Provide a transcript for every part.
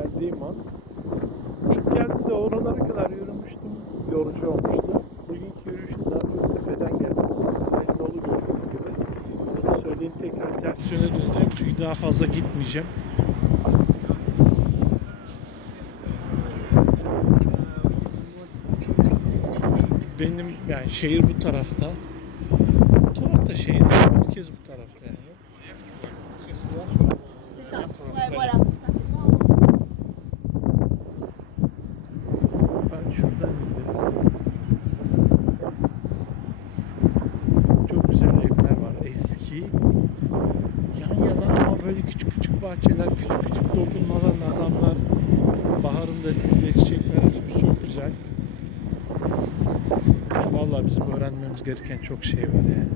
zaman. İlk geldiğimde oralara kadar yürümüştüm. Yorucu olmuştu. Bugünkü yürüyüşte daha çok tepeden geldim. Plaj dolu gördüğünüz gibi. Bunu söyleyeyim tekrar ters yöne döneceğim çünkü daha fazla gitmeyeceğim. Benim yani şehir bu tarafta. Bu tarafta şehir, merkez bu tarafta yani. Voilà. Ben şuradan gidiyorum. Çok güzel evler var eski. Yan yana ama böyle küçük küçük bahçeler, küçük küçük dokunmadan adamlar baharın denizinde çiçekler açmış. Çok güzel. Vallahi bizim öğrenmemiz gereken çok şey var yani.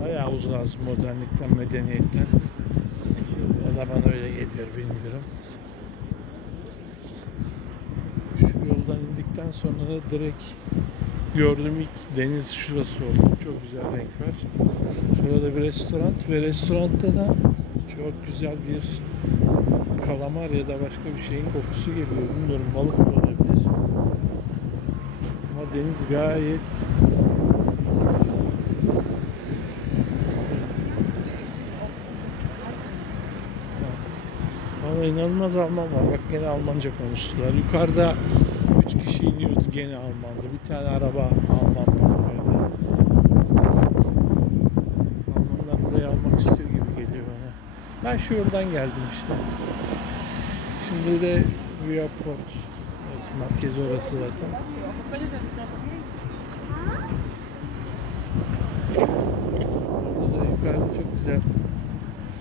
Bayağı uzağız modernlikten, medeniyetten. Ya da bana öyle geliyor bilmiyorum. Şu yoldan indikten sonra da direkt gördüğüm ilk deniz şurası oldu. Çok güzel renk var. Şurada bir restoran ve restoranda da çok güzel bir kalamar ya da başka bir şeyin kokusu geliyor. Bilmiyorum balık da olabilir. Ama deniz gayet Ama inanılmaz Alman var. Bak gene Almanca konuştular. Yukarıda üç kişi iniyordu gene Almandı. Bir tane araba Alman böyle. Almanlar burayı almak istiyor gibi geliyor bana. Ben şu yoldan geldim işte. Şimdi de Viaport. Merkez orası zaten. Burada da yukarıda çok güzel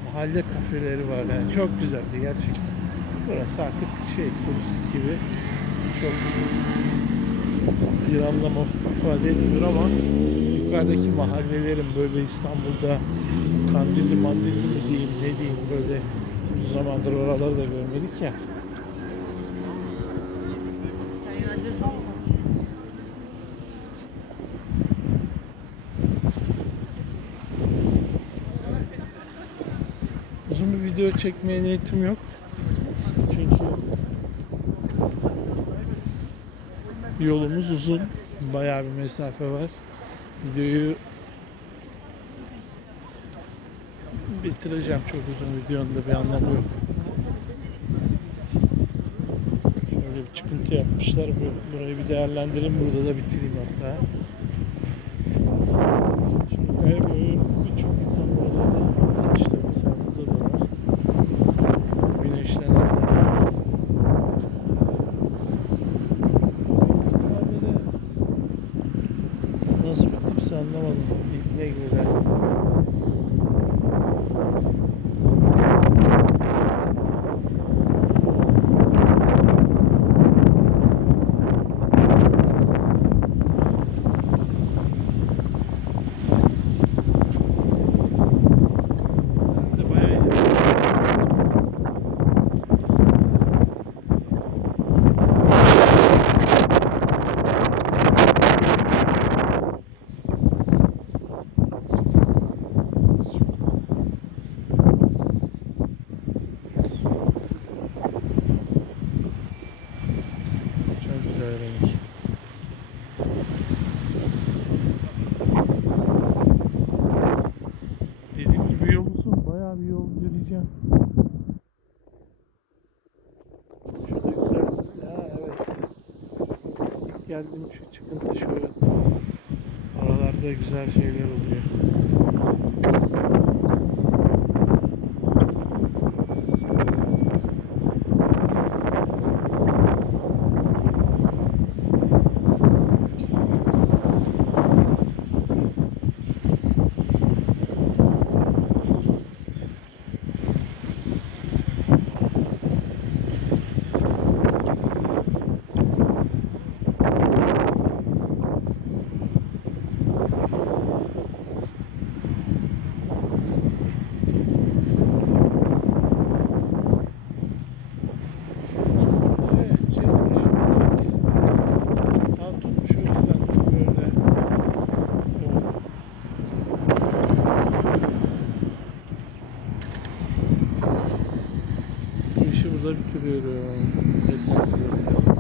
mahalle kafeleri var yani çok güzeldi gerçekten. Burası artık şey turistik gibi çok bir anlam ifade etmiyor ama yukarıdaki mahallelerin böyle İstanbul'da kandilli mandilli mi diyeyim ne diyeyim böyle uzun zamandır oraları da görmedik ya. Il y en a 200. quoi. Uzun bir video çekmeye niyetim yok. Yolumuz uzun. Bayağı bir mesafe var. Videoyu bitireceğim çok uzun videonun da bir anlamı yok. Şöyle bir çıkıntı yapmışlar. Bu- Burayı bir değerlendireyim. Burada da bitireyim hatta. Şimdi ev boyu birçok insan buralarda işte mesela burada da var. Güneşlenen İhtimalle de nasıl anlamadım. Ne gibiler. Ben de bayağı iyi. Çok güzel renk. Dediğim gibi yol uzun. Yol yürüyeceğim. Şurada güzel. Ha evet. İlk geldiğim şu çıkıntı şu. Oralarda güzel şeyler oluyor. burada bitiriyorum. Tekrar